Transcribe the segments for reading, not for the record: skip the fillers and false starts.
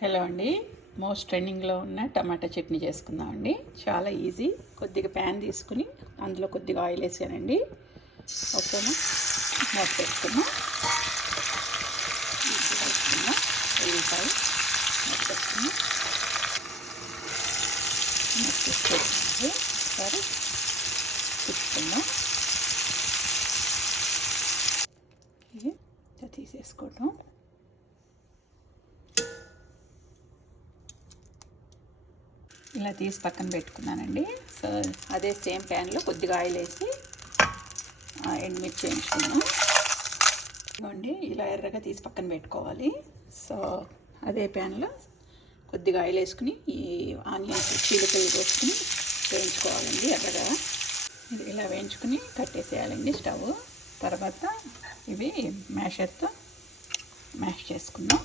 Hello అండి, most ట్రెండింగ్లో ఉన్న టమాటా చట్నీ చేసుకుందాం అండి. చాలా ఈజీ. కొద్దిగా ప్యాన్ తీసుకుని అందులో కొద్దిగా ఆయిల్ వేసానండి. ఓకేనా, మూత పెట్టుకున్నాం. ఉల్లిపాయ మూత పెట్టుకున్నాం. సరే తిప్పుకుందాం. తీసేసుకోవటం. ఇలా తీసి పక్కన పెట్టుకున్నానండి. సో అదే సేమ్ ప్యాన్లో కొద్దిగా ఆయిల్ వేసి ఎండుమిర్చి వేయించుకున్నాం. ఇదిగోండి, ఇలా ఎర్రగా తీసి పక్కన పెట్టుకోవాలి. సో అదే ప్యాన్లో కొద్దిగా ఆయిల్ వేసుకుని ఈ ఆనియన్స్ చీలికలు వేసుకుని వేయించుకోవాలండి ఎర్రగా. ఇది ఇలా వేయించుకుని కట్టేసేయాలండి స్టవ్. తర్వాత ఇవి మ్యాషర్తో మ్యాష్ చేసుకుందాం.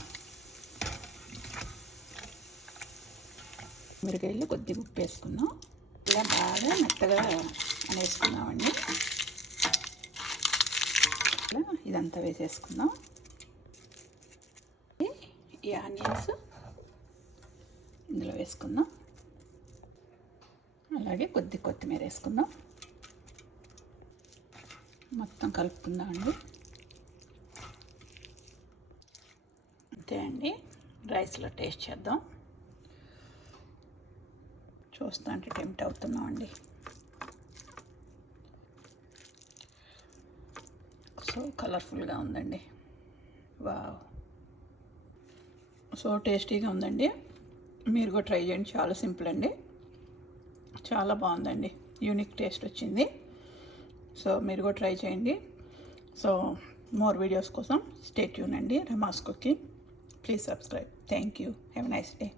మిరగాయలు కొద్దిగా ఉప్పు వేసుకుందాం. ఇలా బాగా మెత్తగా అనేసుకుందామండి. ఇలా ఇదంతా వేసేసుకుందాం. ఈ ఆనియన్స్ ఇందులో వేసుకుందాం. అలాగే కొద్ది కొత్తిమీర వేసుకుందాం. మొత్తం కలుపుకుందామండి. అంతే అండి. రైస్లో టేస్ట్ చేద్దాం. చూస్తా అంటే టెంప్ట్ అవుతున్నాం అండి. సో కలర్ఫుల్గా ఉందండి. వావ్, సో టేస్టీగా ఉందండి. మీరు కూడా ట్రై చేయండి. చాలా సింపుల్ అండి, చాలా బాగుందండి. యూనిక్ టేస్ట్ వచ్చింది. సో మీరు కూడా ట్రై చేయండి. సో మోర్ వీడియోస్ కోసం స్టే ట్యూన్ అండి. Rama's cooking. Please subscribe. Thank you. Have a nice day.